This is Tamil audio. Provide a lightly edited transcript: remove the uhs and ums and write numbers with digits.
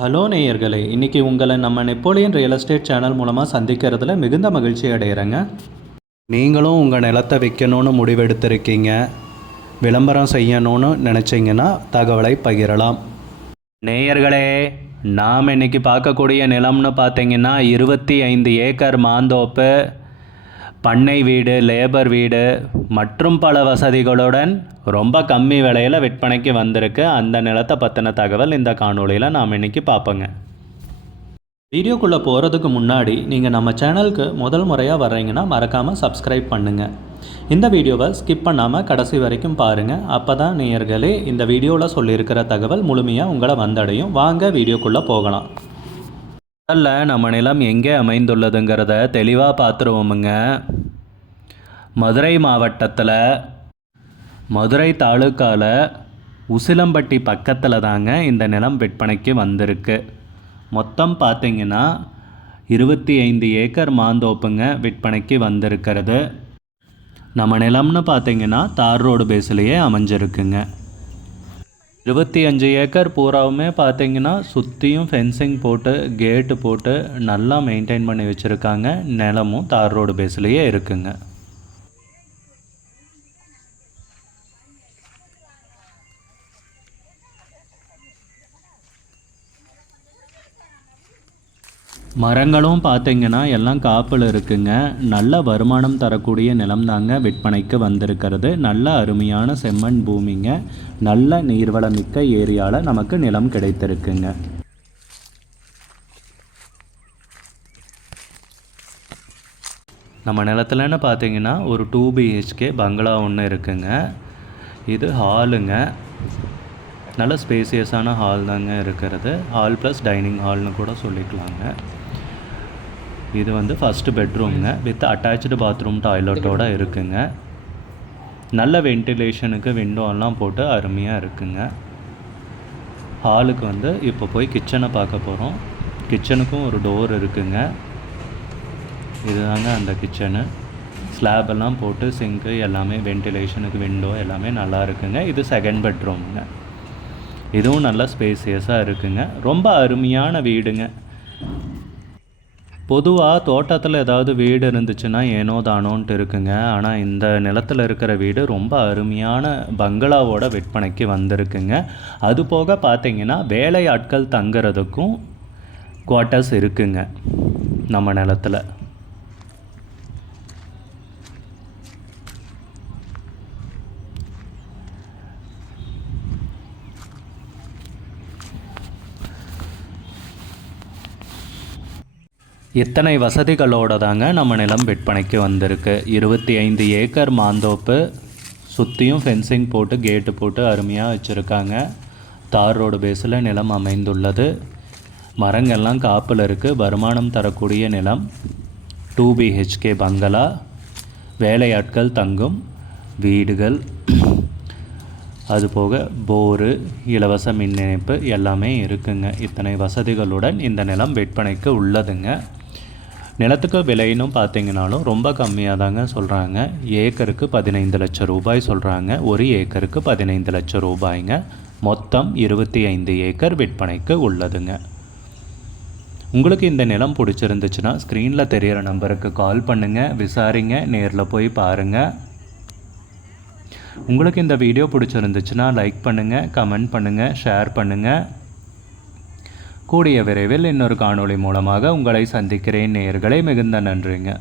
ஹலோ நேயர்களே, இன்றைக்கி உங்களை நம்ம நெப்போலியன் ரியல் எஸ்டேட் சேனல் மூலமாக சந்திக்கிறதுல மிகுந்த மகிழ்ச்சி அடைகிறேங்க. நீங்களும் உங்கள் நிலத்தை விற்கணும்னு முடிவெடுத்திருக்கீங்க, விளம்பரம் செய்யணும்னு நினச்சிங்கன்னா தகவலை பகிரலாம். நேயர்களே, நாம் இன்றைக்கி பார்க்கக்கூடிய நிலம்னு பார்த்தீங்கன்னா 25 ஏக்கர் மாந்தோப்பு, பண்ணை வீடு, லேபர் வீடு மற்றும் பல வசதிகளுடன் ரொம்ப கம்மி விலையில் விற்பனைக்கு வந்திருக்கு. அந்த நிலத்தை பற்றின தகவல் இந்த காணொளியில் நாம் இன்றைக்கி பார்ப்போங்க. வீடியோக்குள்ளே போகிறதுக்கு முன்னாடி நீங்கள் நம்ம சேனலுக்கு முதல் முறையாக வர்றீங்கன்னா மறக்காமல் சப்ஸ்கிரைப் பண்ணுங்கள். இந்த வீடியோவை ஸ்கிப் பண்ணாமல் கடைசி வரைக்கும் பாருங்கள். அப்போ தான் நேயர்களே இந்த வீடியோவில் சொல்லியிருக்கிற தகவல் முழுமையாக உங்களை வந்தடையும். வாங்க வீடியோக்குள்ளே போகலாம். முதல்ல நம்ம நிலம் எங்கே அமைந்துள்ளதுங்கிறத தெளிவாக பார்த்துருவோமுங்க. மதுரை மாவட்டத்தில் மதுரை தாலுக்காவில் உசிலம்பட்டி பக்கத்தில் தாங்க இந்த நிலம் விற்பனைக்கு வந்திருக்கு. மொத்தம் பார்த்திங்கன்னா 25 ஏக்கர் மாந்தோப்புங்க விற்பனைக்கு வந்திருக்கிறது. நம்ம நிலம்னு பார்த்திங்கன்னா தார் ரோடு பேஸ்லேயே அமைஞ்சிருக்குங்க. 25 ஏக்கர் பூராவுமே பார்த்திங்கன்னா சுற்றியும் ஃபென்சிங் போட்டு கேட்டு போட்டு நல்லா மெயின்டைன் பண்ணி வச்சுருக்காங்க. நிலமும் தார் ரோடு பேஸ்லேயே இருக்குங்க. மரங்களும் பார்த்திங்கன்னா எல்லாம் காப்பில் இருக்குங்க. நல்ல வருமானம் தரக்கூடிய நிலம் தாங்க விற்பனைக்கு வந்திருக்கிறது. நல்ல அருமையான செம்மண் பூமிங்க. நல்ல நீர்வளமிக்க ஏரியாவில் நமக்கு நிலம் கிடைத்திருக்குங்க. நம்ம நிலத்துலன்னு பார்த்திங்கன்னா ஒரு 2 BHK பங்களா ஒன்று இருக்குங்க. இது ஹாலுங்க. நல்ல ஸ்பேசியஸான ஹால் தாங்க இருக்கிறது. ஹால் ப்ளஸ் டைனிங் ஹால்னு கூட சொல்லிக்கலாங்க. இது வந்து ஃபஸ்ட்டு பெட்ரூம்ங்க வித் அட்டாச்சு பாத்ரூம் டாய்லெட்டோடு இருக்குங்க. நல்ல வென்டிலேஷனுக்கு விண்டோலாம் போட்டு அருமையாக இருக்குங்க. ஹாலுக்கு வந்து இப்போ போய் கிச்சனை பார்க்க போகிறோம். கிச்சனுக்கும் ஒரு டோர் இருக்குங்க. இதுதாங்க அந்த கிச்சனு. ஸ்லாபெல்லாம் போட்டு சிங்க்கு எல்லாமே வென்டிலேஷனுக்கு விண்டோ எல்லாமே நல்லா இருக்குங்க. இது செகண்ட் பெட்ரூம்ங்க. இதுவும் நல்ல ஸ்பேசியஸாக இருக்குங்க. ரொம்ப அருமையான வீடுங்க. பொதுவாக தோட்டத்தில் ஏதாவது வீடு இருந்துச்சுன்னா ஏனோ தானோன்ட்டு இருக்குங்க. ஆனால் இந்த நிலத்தில் இருக்கிற வீடு ரொம்ப அருமையான பங்களாவோட விற்பனைக்கு வந்திருக்குங்க. அது போக பார்த்திங்கன்னா வேலையாட்கள் தங்குறதுக்கும் குவார்ட்டர்ஸ் இருக்குங்க நம்ம நிலத்தில். இத்தனை வசதிகளோடு தாங்க நம்ம நிலம் விற்பனைக்கு வந்திருக்கு. 25 ஏக்கர் மாந்தோப்பு, சுற்றியும் ஃபென்சிங் போட்டு கேட்டு போட்டு அருமையாக வச்சுருக்காங்க. தார் ரோடு பேஸில் நிலம் அமைந்துள்ளது. மரங்கள்லாம் காப்பில் இருக்குது. வருமானம் தரக்கூடிய நிலம். 2 BHK பங்களா, வேலையாட்கள் தங்கும் வீடுகள், அதுபோக போரு, இலவச மின் இணைப்பு எல்லாமே இருக்குங்க. இத்தனை வசதிகளுடன் இந்த நிலம் விற்பனைக்கு உள்ளதுங்க. நிலத்துக்கு விலைன்னு பார்த்திங்கனாலும் ரொம்ப கம்மியாக தாங்க சொல்கிறாங்க. ஏக்கருக்கு 15 லட்சம் ரூபாய் சொல்கிறாங்க. ஒரு ஏக்கருக்கு 15 லட்சம் ரூபாய்ங்க. மொத்தம் 25 ஏக்கர் விற்பனைக்கு உள்ளதுங்க. உங்களுக்கு இந்த நிலம் பிடிச்சிருந்துச்சுன்னா ஸ்க்ரீனில் தெரிகிற நம்பருக்கு கால் பண்ணுங்கள், விசாரிங்க, நேரில் போய் பாருங்கள். உங்களுக்கு இந்த வீடியோ பிடிச்சிருந்துச்சுன்னா லைக் பண்ணுங்கள், கமெண்ட் பண்ணுங்கள், ஷேர் பண்ணுங்கள். கூடிய விரைவில் இன்னொரு காணொளி மூலமாக உங்களை சந்திக்கிறேன் நேயர்களே. மிகுந்த நன்றிங்க.